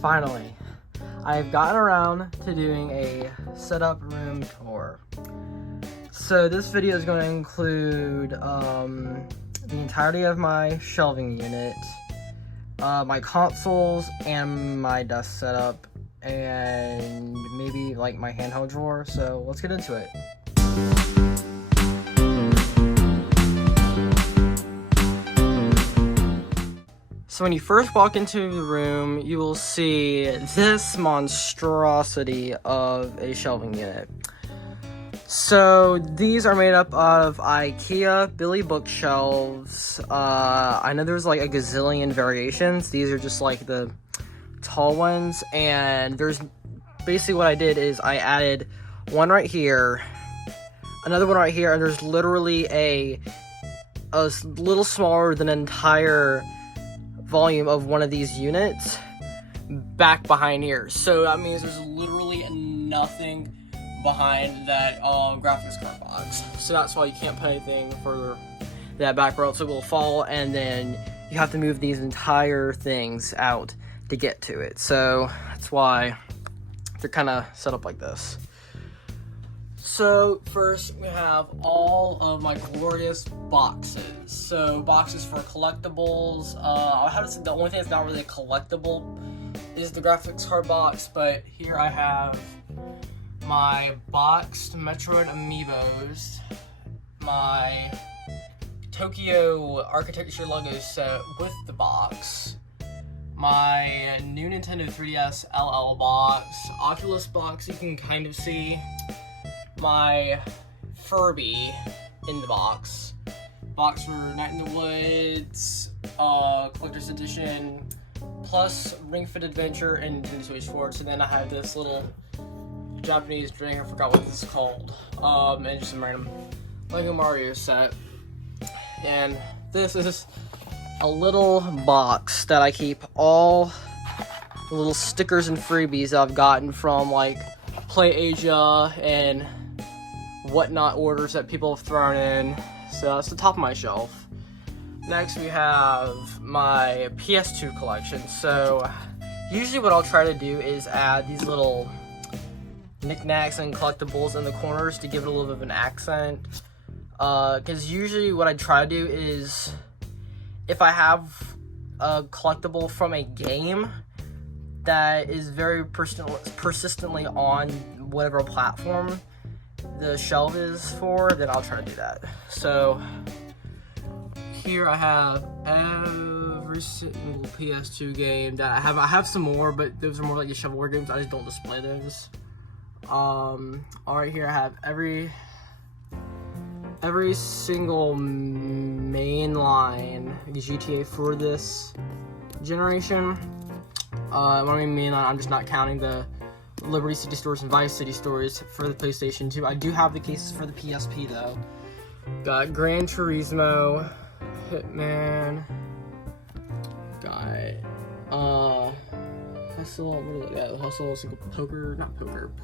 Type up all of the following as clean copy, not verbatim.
Finally, I've gotten around to doing a setup room tour. So this video is going to include the entirety of my shelving unit, my consoles, and my desk setup, and maybe like my handheld drawer. So let's get into it. So when you first walk into the room, you will see this monstrosity of a shelving unit. So these are made up of IKEA Billy bookshelves. I know there's like a gazillion variations. These are just like the tall ones, and there's basically what I did is I added one right here, another one right here, and there's literally a little smaller than an entire volume of one of these units back behind here. So that means there's literally nothing behind that graphics card box. So that's why you can't put anything further that back, or else it will fall, and then you have to move these entire things out to get to it. So that's why they're kind of set up like this. So first we have all of my glorious boxes. So boxes for collectibles. I have to say the only thing that's not really a collectible is the graphics card box, but here I have my boxed Metroid amiibos, my Tokyo architecture Lego set with the box, my new Nintendo 3DS LL box, Oculus box you can kind of see, my Furby in the box for Night in the Woods, Collector's Edition, plus Ring Fit Adventure and Nintendo Switch Sports, and then I have this little Japanese drink, I forgot what this is called, and just some random Lego Mario set. And this is a little box that I keep all the little stickers and freebies that I've gotten from like Play Asia and whatnot orders that people have thrown in. So that's the top of my shelf. Next we have my PS2 collection. So usually what I'll try to do is add these little knickknacks and collectibles in the corners to give it a little bit of an accent. Because usually what I try to do is, if I have a collectible from a game that is very persistently on whatever platform the shelf is for, then I'll try to do that. So here I have every single PS2 game that I have. I have some more, but those are more like the shovelware games. I just don't display those. Alright, here I have every single mainline GTA for this generation. When I mean mainline, I'm just not counting the Liberty City stores and Vice City stores for the PlayStation 2. I do have the cases for the PSP though. Got Gran Turismo, Hitman, got Hustle, what is it? Hustle is like a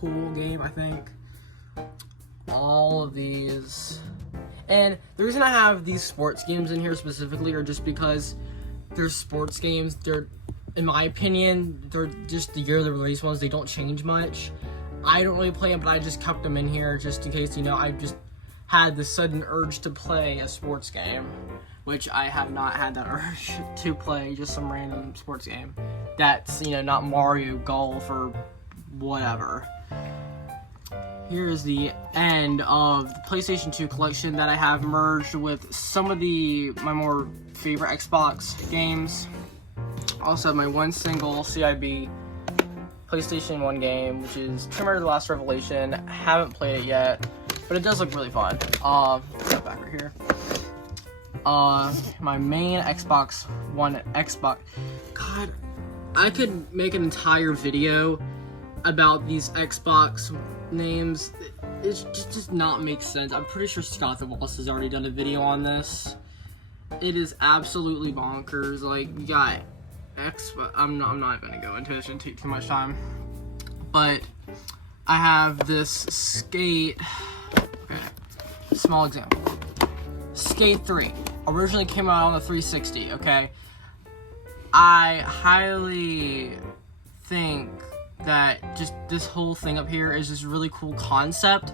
pool game, I think. All of these. And the reason I have these sports games in here specifically are just because they're sports games. They're, in my opinion, they're just the year of the release ones. They don't change much. I don't really play them, but I just kept them in here just in case, I just had the sudden urge to play a sports game, which I have not had that urge to play just some random sports game that's, not Mario Golf or whatever. Here's the end of the PlayStation 2 collection that I have merged with some of my more favorite Xbox games. Also have my one single CIB PlayStation 1 game, which is Tomb Raider: The Last Revelation. Haven't played it yet, but it does look really fun. Put that back right here. My main Xbox One God, I could make an entire video about these Xbox names. It just does not make sense. I'm pretty sure Scott the Boss has already done a video on this. It is absolutely bonkers. Like, you got I'm not gonna go into this, it take too much time. But I have this Skate. Okay, small example. Skate 3 originally came out on the 360. Okay, I highly think that just this whole thing up here is this really cool concept,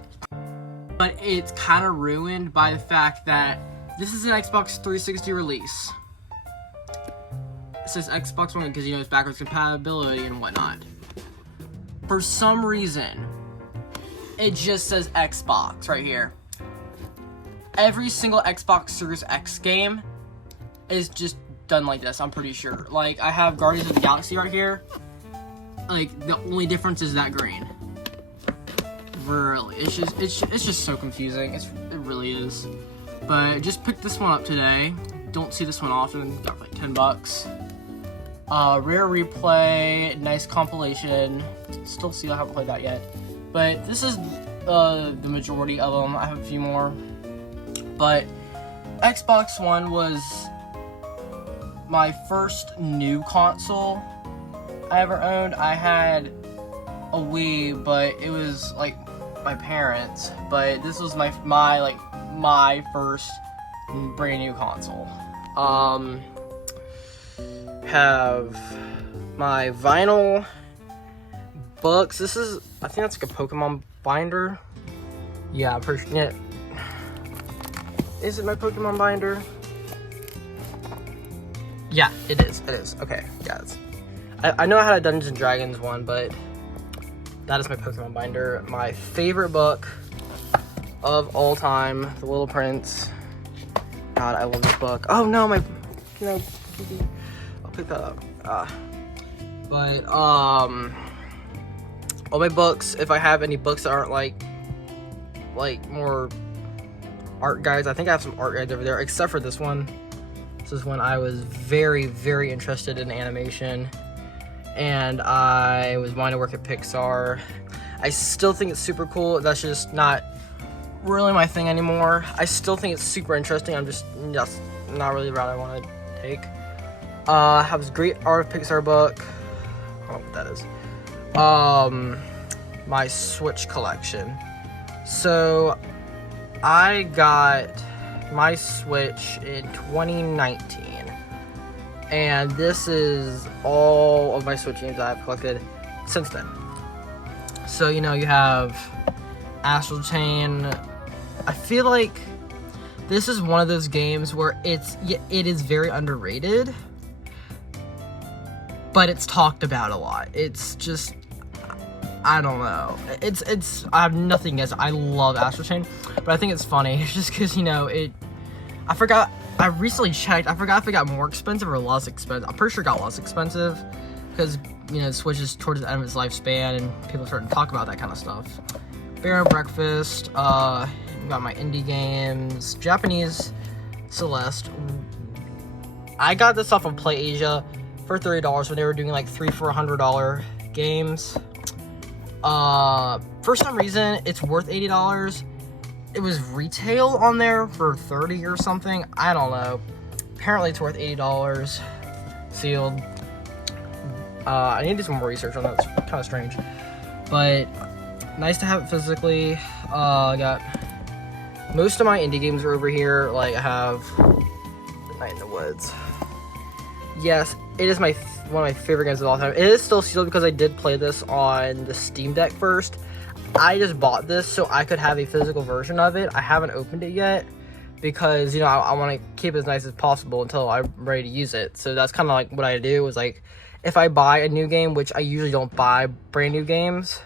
but it's kind of ruined by the fact that this is an Xbox 360 release. It says Xbox One because, you know, it's backwards compatibility and whatnot. For some reason, it just says Xbox right here. Every single Xbox Series X game is just done like this, I'm pretty sure. Like, I have Guardians of the Galaxy right here. Like, the only difference is that green. Really, it's just so confusing. It really is. But just picked this one up today. Don't see this one often. Got for like $10. Rare replay, nice compilation. Still see I haven't played that yet. But this is the majority of them. I have a few more. But Xbox One was my first new console I ever owned. I had a Wii, but it was like my parents. But this was my first brand new console. Have my vinyl books. This is, I think that's like a Pokemon binder. Yeah, I'm pretty sure. Yeah. Is it my Pokemon binder? Yeah, it is. It is. Okay, yeah. I know I had a Dungeons and Dragons one, but that is my Pokemon binder. My favorite book of all time, The Little Prince. God, I love this book. Oh no, I'll pick that up. But all my books, if I have any books that aren't like more art guides, I think I have some art guides over there, except for this one. This is when I was very, very interested in animation, and I was wanting to work at Pixar. I still think it's super cool. That's just not really my thing anymore. I still think it's super interesting. I'm just not really the route I want to take. I have this great Art of Pixar book. I don't know what that is. My Switch collection. So I got my Switch in 2019, and this is all of my Switch games that I've collected since then. So, you know, you have Astral Chain. I feel like this is one of those games where it is very underrated, but it's talked about a lot. It's just, I don't know. I have nothing against it. I love Astral Chain, but I think it's funny just because, you know, I forgot, I recently checked, I forgot if it got more expensive or less expensive. I'm pretty sure it got less expensive because, you know, the Switch is towards the end of its lifespan and people are starting to talk about that kind of stuff. Bear and Breakfast, got my indie games, Japanese Celeste. I got this off of PlayAsia for $30 when they were doing like $300-400 games. For some reason, it's worth $80. It was retail on there for $30 or something. I don't know. Apparently, it's worth $80 sealed. I need to do some more research on that. It's kind of strange, but nice to have it physically. I got most of my indie games are over here. Like, I have The Night in the Woods. Yes, it is one of my favorite games of all time. It is still sealed because I did play this on the Steam Deck first. I just bought this so I could have a physical version of it. I haven't opened it yet because, you know, I want to keep it as nice as possible until I'm ready to use it. So that's kind of like what I do is, like, if I buy a new game, which I usually don't buy brand new games,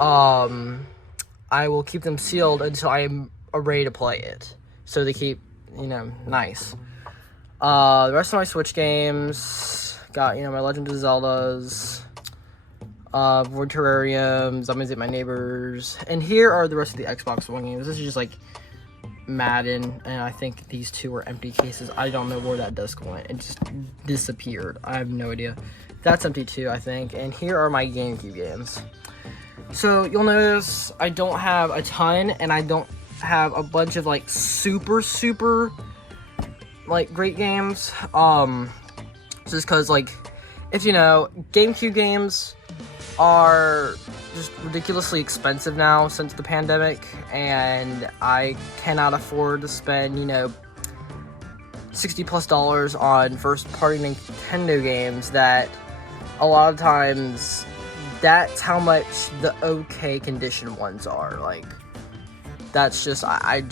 I will keep them sealed until I'm ready to play it. So they keep, you know, nice. The rest of my Switch games, got, you know, my Legend of Zeldas, Void Terrarium, Zombies Ate My Neighbors, and here are the rest of the Xbox One games. This is just like Madden, and I think these two are empty cases. I don't know where that disc went. It just disappeared. I have no idea. That's empty too, I think. And here are my GameCube games. So you'll notice I don't have a ton, and I don't have a bunch of like super like great games. Just because, like, if you know, GameCube games are just ridiculously expensive now since the pandemic, and I cannot afford to spend, you know, $60+ on first-party Nintendo games that a lot of times that's how much the okay condition ones are. Like, that's just, I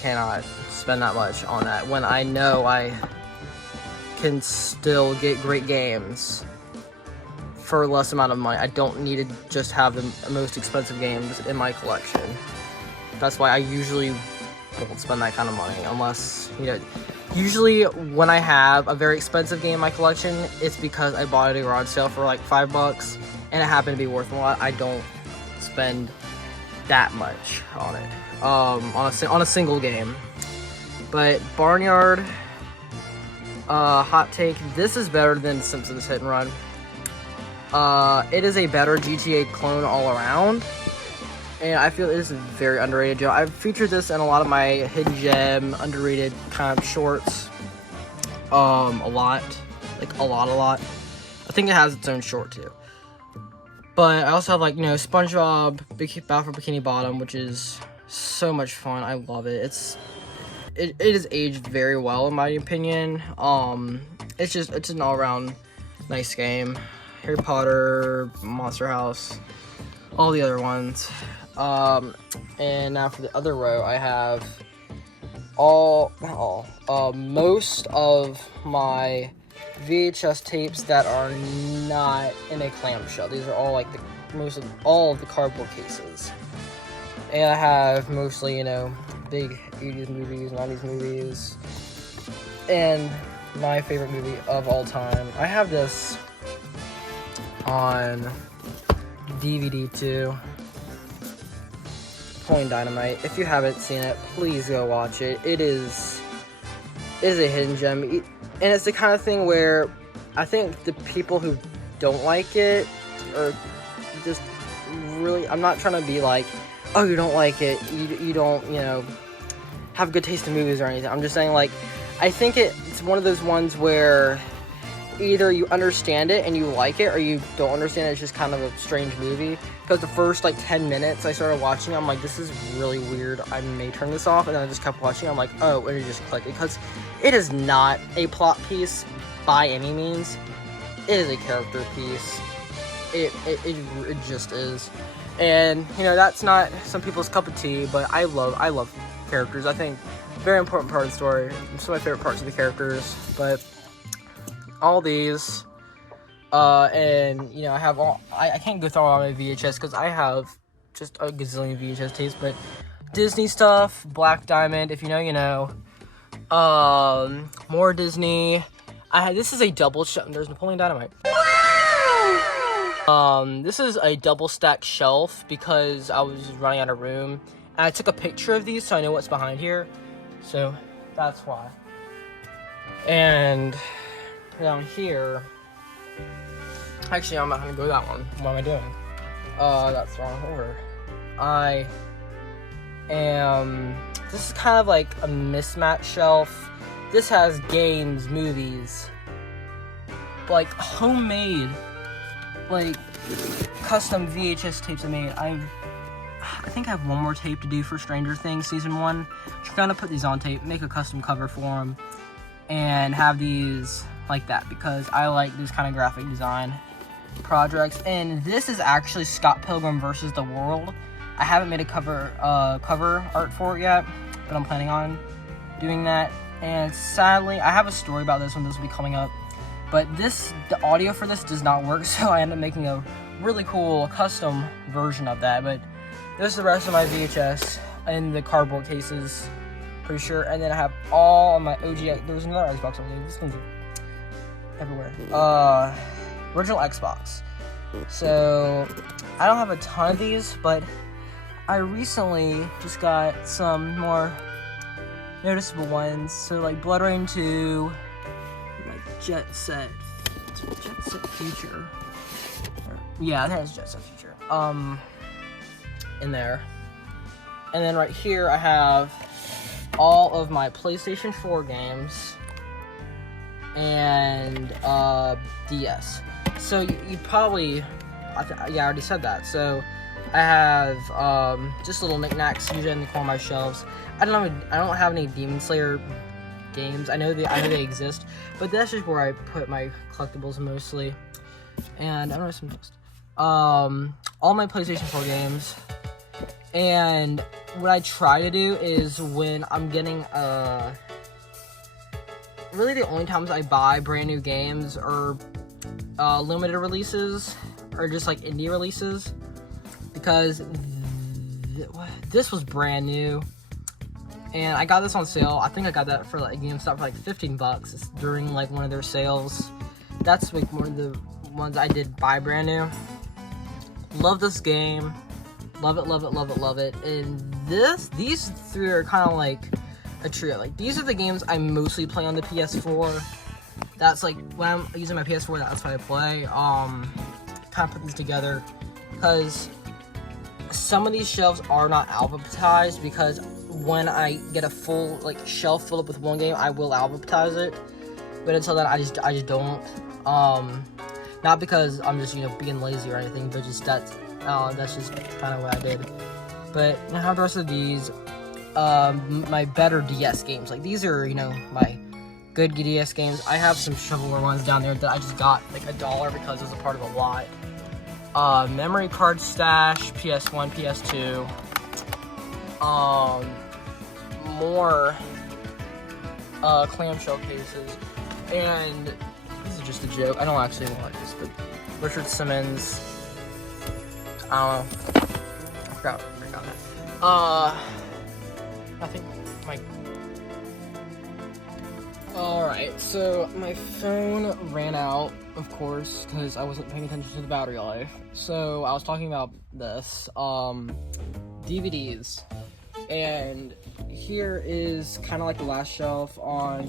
cannot spend that much on that when I know I can still get great games for less amount of money. I don't need to just have the most expensive games in my collection. That's why I usually won't spend that kind of money unless, you know, usually when I have a very expensive game in my collection, it's because I bought it at a garage sale for like $5 and it happened to be worth a lot. I don't spend that much on it, on a single game. But Barnyard, hot take, this is better than Simpsons Hit and Run. It is a better GTA clone all around, and I feel it is a very underrated gem. I've featured this in a lot of my hidden gem, underrated kind of shorts, a lot. I think it has its own short too. But I also have, like, you know, SpongeBob Battle for Bikini Bottom, which is so much fun. I love it. It is aged very well in my opinion. It's an all-around nice game. Harry Potter, Monster House, all the other ones. And now for the other row, I have most of my VHS tapes that are not in a clamshell. These are all like all of the cardboard cases. And I have mostly, you know, big 80s movies, 90s movies, and my favorite movie of all time. I have this on DVD too. Napoleon Dynamite. If you haven't seen it, please go watch it. It is a hidden gem, and it's the kind of thing where I think the people who don't like it are just really. I'm not trying to be like, oh, you don't like it, you don't, you know, have good taste in movies or anything. I'm just saying, like, I think it's one of those ones where either you understand it and you like it, or you don't understand it. It's just kind of a strange movie. Because the first, like, 10 minutes I started watching it, I'm like, this is really weird. I may turn this off. And then I just kept watching it. I'm like, oh, and it just clicked. Because it is not a plot piece by any means. It is a character piece. It just is. And, you know, that's not some people's cup of tea, but I love characters. I think very important part of the story. Some of my favorite parts of the characters. But all these, and, you know, I have all, I can't go through all my VHS because I have just a gazillion VHS tapes, but Disney stuff, Black Diamond, if you know, you know, more Disney. This is a double there's Napoleon Dynamite. This is a double stack shelf because I was running out of room, and I took a picture of these so I know what's behind here, so that's why. And down here, actually, I'm not gonna go that one. What am I doing? That's the wrong order. This is kind of like a mismatch shelf. This has games, movies, like homemade, like custom VHS tapes I made. I think I have one more tape to do for Stranger Things Season 1. I'm gonna put these on tape, make a custom cover for them, and have these like that because I like this kind of graphic design projects. And this is actually Scott Pilgrim versus the World. I haven't made a cover art for it yet, but I'm planning on doing that. And sadly, I have a story about this one. This will be coming up, but the audio for this does not work, so I ended up making a really cool custom version of that. But this is the rest of my VHS in the cardboard cases, pretty sure. And then I have all my OG. There's another Xbox over there. This one's everywhere. Original Xbox. So I don't have a ton of these, but I recently just got some more noticeable ones. So like Blood Rain 2, like Jet Set Future. Yeah, I think it's Jet Set Future. In there. And then right here I have all of my PlayStation 4 games and DS. So you probably, I already said that. So I have just little knickknacks usually in the corner of my shelves. I don't have any Demon Slayer games. I know they exist, but that's just where I put my collectibles mostly. and I don't know some text. All my PlayStation 4 games. And what I try to do is when I'm getting really the only times I buy brand new games are limited releases or just like indie releases, because this was brand new and I got this on sale. I think I got that for like GameStop for like $15. It's during like one of their sales. That's like one of the ones I did buy brand new. Love this game. Love it, love it, love it, love it. And these three are kind of like a trio. Like, these are the games I mostly play on the PS4. That's like, when I'm using my PS4, that's what I play. Kind of put these together because some of these shelves are not alphabetized, because when I get a full like shelf filled up with one game, I will alphabetize it. But until then, I just don't. Not because I'm just being lazy or anything, but just that's just kind of what I did. But I have the rest of these, my better DS games. Like, these are my good DS games. I have some shovelware ones down there that I just got like $1 because it was a part of a lot. Memory card stash, PS1, PS2. More clamshell cases, and this is just a joke. I don't actually want this, but Richard Simmons. I don't know. I forgot that. I think my. Alright, so my phone ran out, of course, because I wasn't paying attention to the battery life. So I was talking about this, DVDs. And here is kind of like the last shelf on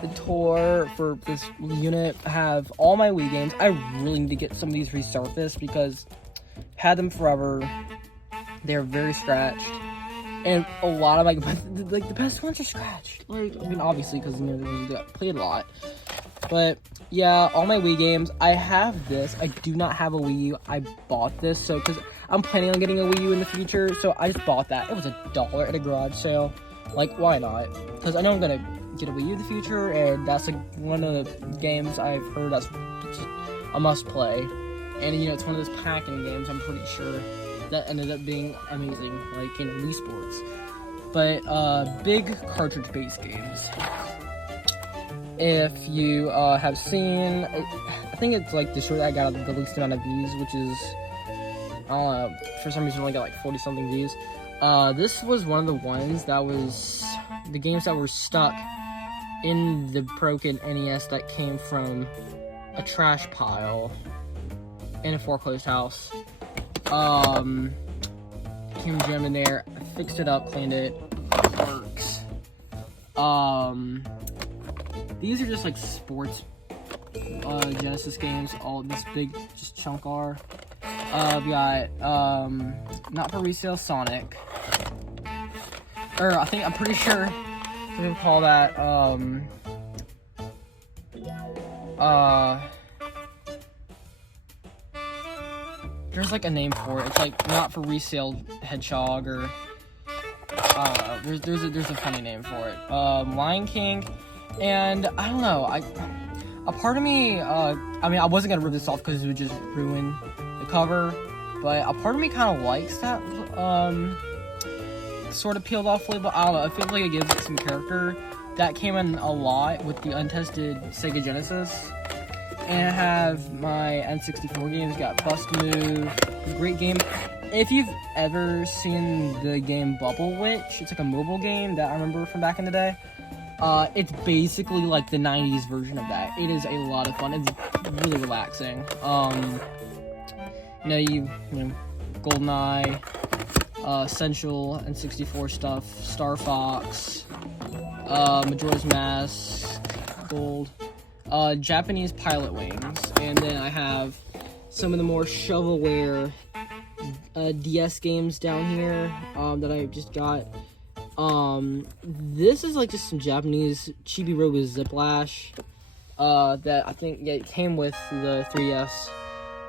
the tour for this unit. I have all my Wii games. I really need to get some of these resurfaced because had them forever. They're very scratched. And a lot of like the best ones are scratched. Like, I mean, obviously because they got played a lot. But yeah, all my Wii games. I have this. I do not have a Wii U. I bought this so because I'm planning on getting a Wii U in the future. So I just bought that. It was $1 at a garage sale. Like, why not? Because I know I'm gonna get a Wii U in the future, and that's like one of the games I've heard that's just a must play. And it's one of those packing games. I'm pretty sure that ended up being amazing, like Wii Sports. But big cartridge-based games. If you have seen, I think it's like the short I got the least amount of views, which is, I don't know, for some reason only got like 40 something views. This was one of the ones that was the games that were stuck in the broken NES that came from a trash pile in a foreclosed house. Came jammed in there, I fixed it up, cleaned it, works. These are just like sports Genesis games. All this big just chunk are. We got not for resale Sonic. Or I'm pretty sure we would call that there's like a name for it. It's like not for resale Hedgehog, or there's a funny name for it. Lion King, and I don't know. A part of me, I mean, I wasn't gonna rip this off because it would just ruin the cover, but a part of me kind of likes that sort of peeled off label. I don't know. I feel like it gives it some character. That came in a lot with the untested Sega Genesis. And I have my N64 games. Got Bust Move, great game. If you've ever seen the game Bubble Witch, it's like a mobile game that I remember from back in the day. It's basically like the 90s version of that. It is a lot of fun. It's really relaxing. GoldenEye, Essential N64 stuff, Star Fox, Majora's Mask, Gold. Japanese Pilot Wings, and then I have some of the more shovelware DS games down here that I just got. This is like just some Japanese Chibi Robo Ziplash that I think it came with the 3DS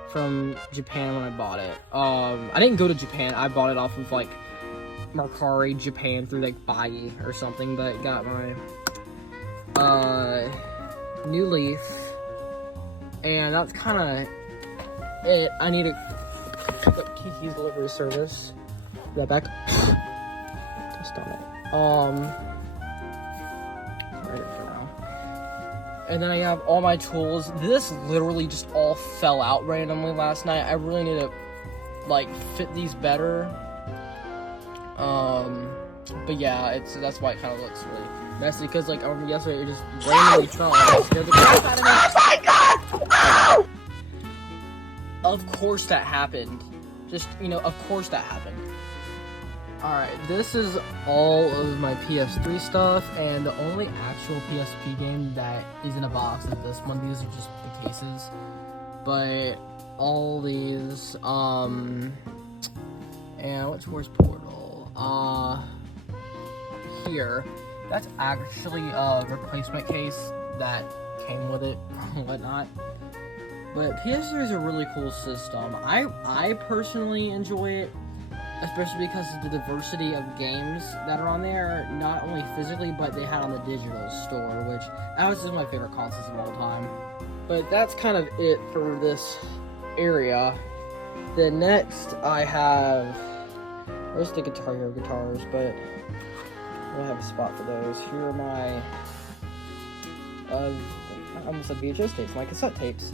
from Japan when I bought it. I didn't go to Japan. I bought it off of like Mercari Japan through like Bai or something, but got my New Leaf, and that's kind of I need to pick up Kiki's delivery service. Is that back? Just on it. Right for now. And then I have all my tools. This literally just all fell out randomly last night. I really need to like fit these better. But yeah, that's why it kind of looks really messy. Cause like yesterday it just randomly fell and it scared the crap out of me. Oh my god! Of course that happened. Just, of course that happened. Alright, this is all of my PS3 stuff, and the only actual PSP game that is in a box is this one. These are just the cases. But all these, and where's Portal? Here. That's actually a replacement case that came with it, and whatnot. But PS3 is a really cool system. I personally enjoy it, especially because of the diversity of games that are on there, not only physically, but they had on the digital store, which that was just my favorite consoles of all time. But that's kind of it for this area. The next I have, where's the Guitar Hero guitars, but I don't have a spot for those. Here are my, I almost said VHS tapes, my cassette tapes.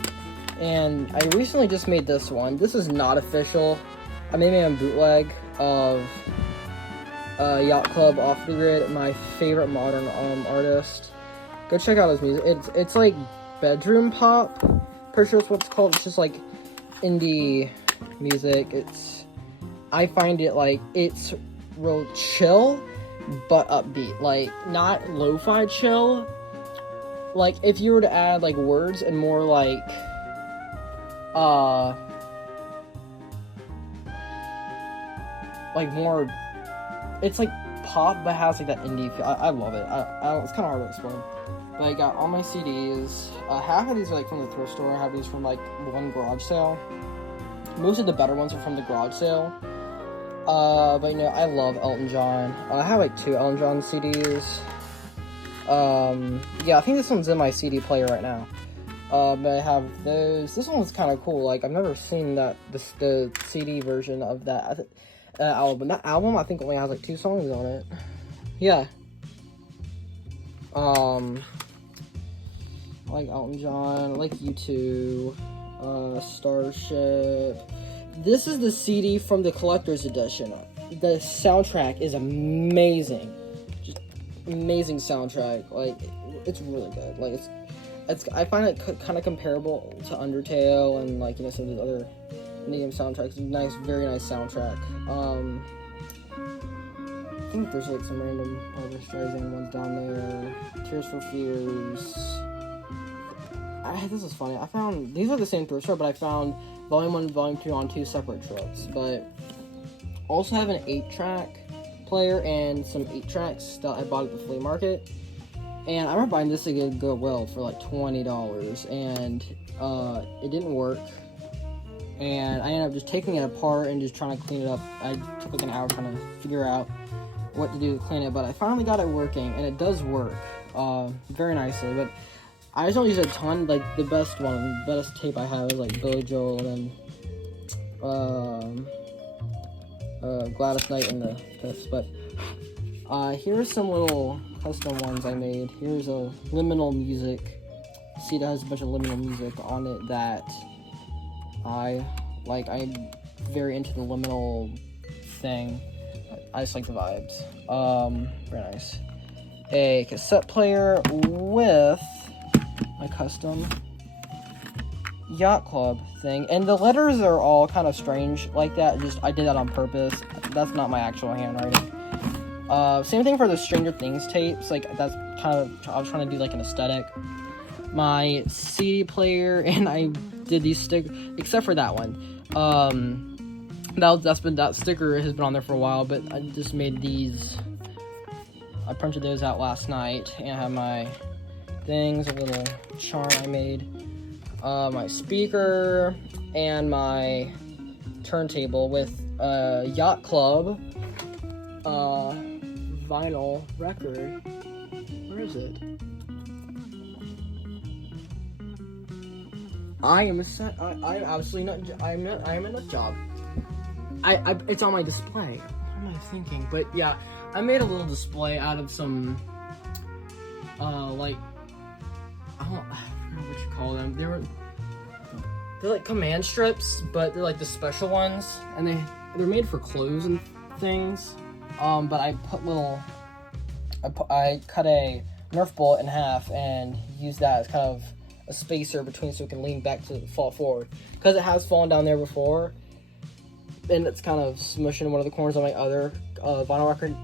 And I recently just made this one. This is not official. I made my own bootleg of Yacht Club Off the Grid, my favorite modern artist. Go check out his music. It's like bedroom pop. Pretty sure that's what it's called. It's just like indie music. I find it like it's real chill but upbeat. Like not lo-fi chill. Like if you were to add like words and more like more, it's like pop but has like that indie feel. I love it. It's kind of hard to explain. But I got all my CDs. Half of these are like from the thrift store. I have these from like one garage sale. Most of the better ones are from the garage sale. But I love Elton John. I have like 2 Elton John CDs. Yeah, I think this one's in my CD player right now. But I have those. This one's kind of cool. Like I've never seen the CD version of that album. That album I think only has like 2 songs on it. Yeah. Like Elton John, like U2, Starship. This is the CD from the collector's edition. The soundtrack is amazing. Just amazing soundtrack. Like it's really good. Like I find it kind of comparable to Undertale and like some of the other Indian soundtracks. Nice, very nice soundtrack. I think there's like some random Barbra Streisand ones down there. Tears for Fears. This is funny. I found these are the same thrift store, but I found Volume 1 and Volume 2 on 2 separate trips. But also have an 8-track player and some 8-tracks that I bought at the flea market. And I remember buying this at Goodwill for like $20, and it didn't work. And I ended up just taking it apart and just trying to clean it up. I took like an hour trying to figure out what to do to clean it, but I finally got it working, and it does work very nicely. But I just don't use it a ton. Like the best tape I have is like Billy Joel and Gladys Knight and the Fifths. But here's some little custom ones I made. Here's a liminal music. See, that has a bunch of liminal music on it that I like. I'm very into the liminal thing. I just like the vibes. Very nice. A cassette player with my custom Yacht Club thing. And the letters are all kind of strange like that. Just, I did that on purpose. That's not my actual handwriting. Same thing for the Stranger Things tapes. Like, that's kind of, I was trying to do like an aesthetic. My CD player, and I did these stickers, except for that one. That sticker has been on there for a while, but I just made these. I printed those out last night, and I have my things, a little charm I made, my speaker, and my turntable with Yacht Club vinyl record. Where is it? I am absolutely not. I am a nut job. It's on my display. What am I thinking? But yeah, I made a little display out of some, like, I don't know what you call them. They're like command strips, but they're like the special ones, and they're made for clothes and things. But I cut a Nerf bullet in half and used that as kind of a spacer between so it can lean back to fall forward, because it has fallen down there before, and it's kind of smushing one of the corners on my other vinyl record.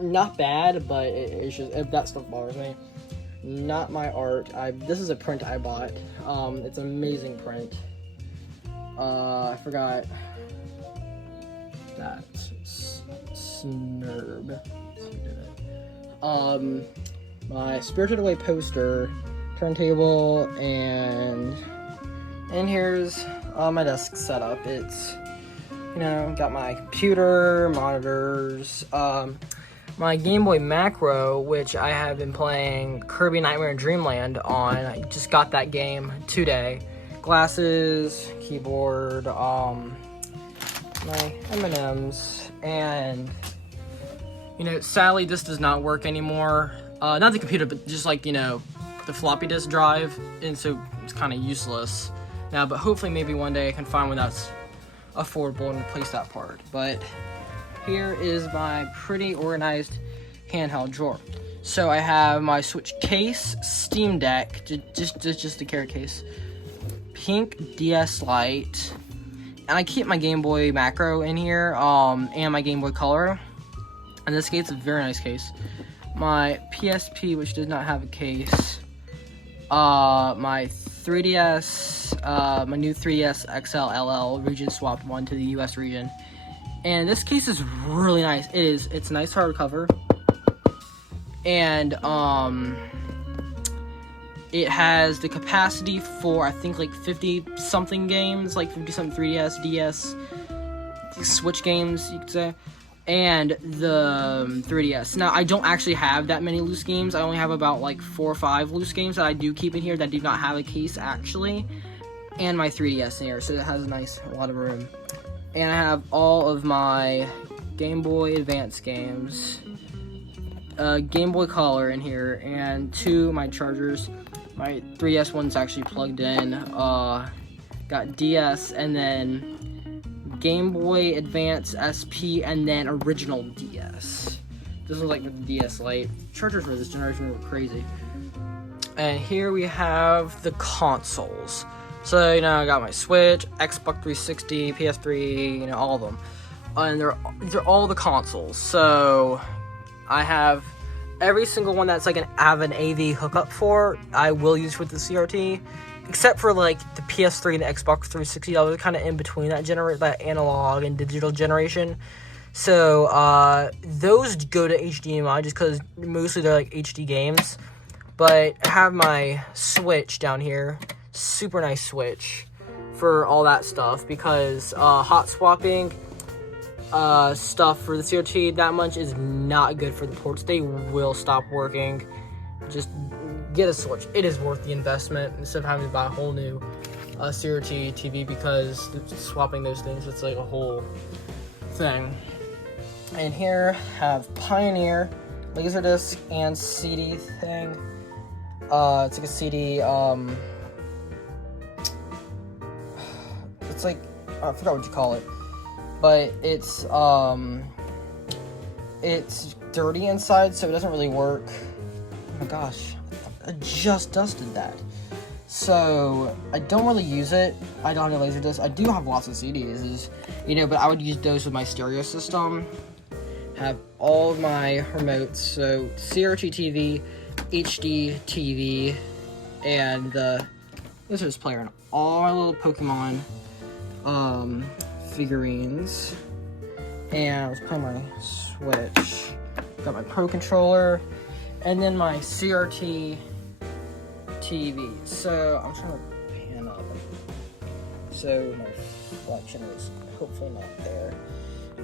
Not bad, but it's just, that stuff bothers me. Not my art. This is a print I bought. It's an amazing print. I forgot that snurb. My Spirited Away poster, turntable, and here's my desk setup. It's, you know, got my computer, monitors, my Game Boy Macro, which I have been playing Kirby Nightmare in Dreamland on. I just got that game today. Glasses, keyboard, my M&Ms, and, you know, sadly this does not work anymore. Not the computer, but just like, you know, the floppy disk drive, and so it's kind of useless now, but hopefully maybe one day I can find one that's affordable and replace that part. But here is my pretty organized handheld drawer. So I have my Switch case, Steam Deck, just the carrot case, pink DS Lite, and I keep my Game Boy Macro in here, and my Game Boy Color. And this case is a very nice case. My PSP, which does not have a case, my 3DS, my new 3DS XL LL region swapped one to the US region. And this case is really nice. It's nice hardcover. And it has the capacity for, I think, like 50 something games, like 50 something 3DS, DS, Switch games, you could say. And the 3DS. Now, I don't actually have that many loose games. I only have about like 4 or 5 loose games that I do keep in here that do not have a case actually. And my 3DS in here, so it has a lot of room. And I have all of my Game Boy Advance games, Game Boy Color in here, and 2 of my chargers. My 3DS one's actually plugged in. Got DS, and then Game Boy Advance SP, and then original DS. This was like with the DS Lite. Chargers for this generation were crazy. And here we have the consoles. So, you know, I got my Switch, Xbox 360, PS3, you know, all of them. And they're all the consoles. So, I have every single one that's like an AV hookup for, I will use with the CRT. Except for like the PS3 and the Xbox 360, I was kind of in between that analog and digital generation. So those go to HDMI just because mostly they're like HD games. But I have my Switch down here, super nice Switch for all that stuff, because hot swapping stuff for the CRT that much is not good for the ports. They will stop working. Just get a Switch. It is worth the investment instead of having to buy a whole new CRT TV, because swapping those things, it's like a whole thing. And here have Pioneer Laserdisc and CD thing. It's like a CD. It's like, I forgot what you call it, but it's dirty inside, so it doesn't really work. Oh my gosh. I just dusted that. So, I don't really use it. I don't have a Laserdisc. I do have lots of CDs, you know, but I would use those with my stereo system. Have all of my remotes, so CRT TV, HD TV, and the Laserdisc player, and all my little Pokemon figurines. And I was playing my Switch. Got my Pro Controller, and then my CRT TV. So I'm trying to pan up so my reflection is hopefully not there.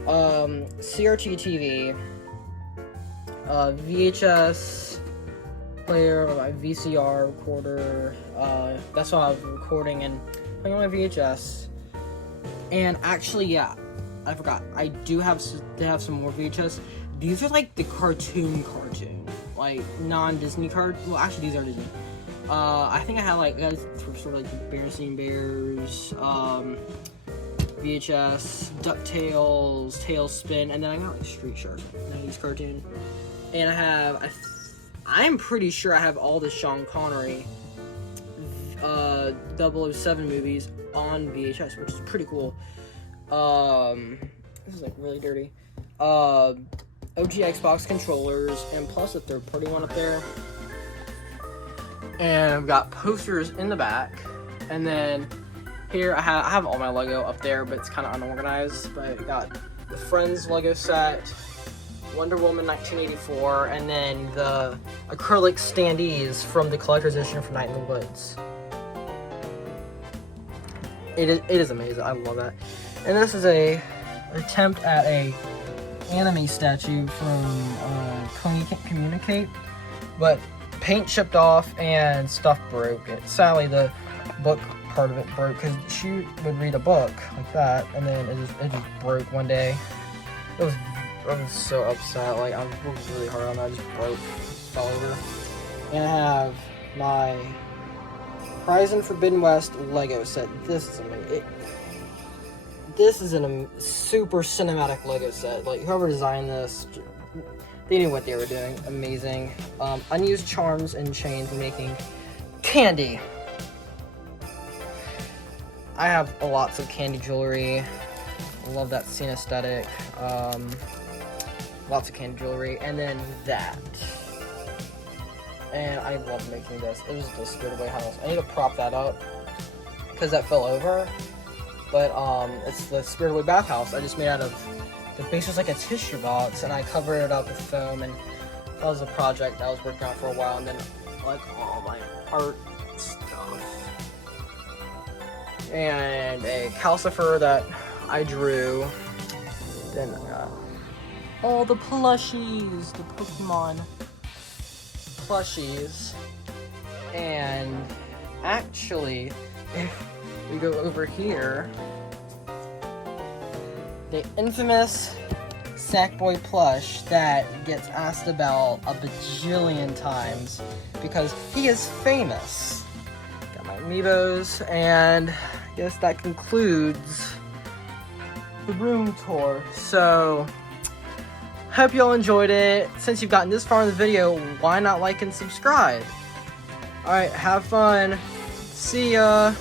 CRT TV, VHS player, my VCR recorder. That's what I was recording and playing on my VHS. And actually, yeah, I forgot. I do have some more VHS. These are like the cartoon, like non-Disney well, actually these are Disney. I think I had like sort of like the Berenstain Bears, VHS, DuckTales, Tailspin, and then I got like Street Sharks, 90s cartoon. And I'm pretty sure I have all the Sean Connery 007 movies on VHS, which is pretty cool. This is like really dirty. OG Xbox controllers, and plus a third-party one up there. And I've got posters in the back, and then here I have all my Lego up there, but it's kind of unorganized. But I got the Friends Lego set, Wonder Woman 1984, and then the acrylic standees from the collector's edition for Night in the Woods. It is amazing. I love that. And this is a attempt at a anime statue from Communicate, but paint chipped off and stuff broke. Sadly, the book part of it broke because she would read a book like that, and then it just broke one day. I was so upset. Like, I worked really hard on that. It just broke, fell over. And I have my Horizon Forbidden West Lego set. This is amazing. This is a super cinematic Lego set. Like, whoever designed this, they knew what they were doing. Amazing. Unused charms and chains for making candy. I have lots of candy jewelry. Love that scene aesthetic. Lots of candy jewelry. And then that. And I love making this. It was the Spirited Away house. I need to prop that up because that fell over. But it's the Spirited Away bathhouse. I just made out of, the base was like a tissue box, and I covered it up with foam, and that was a project I was working on for a while. And then like all my art stuff, and a calcifer that I drew. Then I got all the plushies, the Pokemon plushies. And actually, if we go over here, the infamous Sackboy plush that gets asked about a bajillion times because he is famous. Got my amiibos, and I guess that concludes the room tour. So, hope y'all enjoyed it. Since you've gotten this far in the video, why not like and subscribe? Alright, have fun. See ya.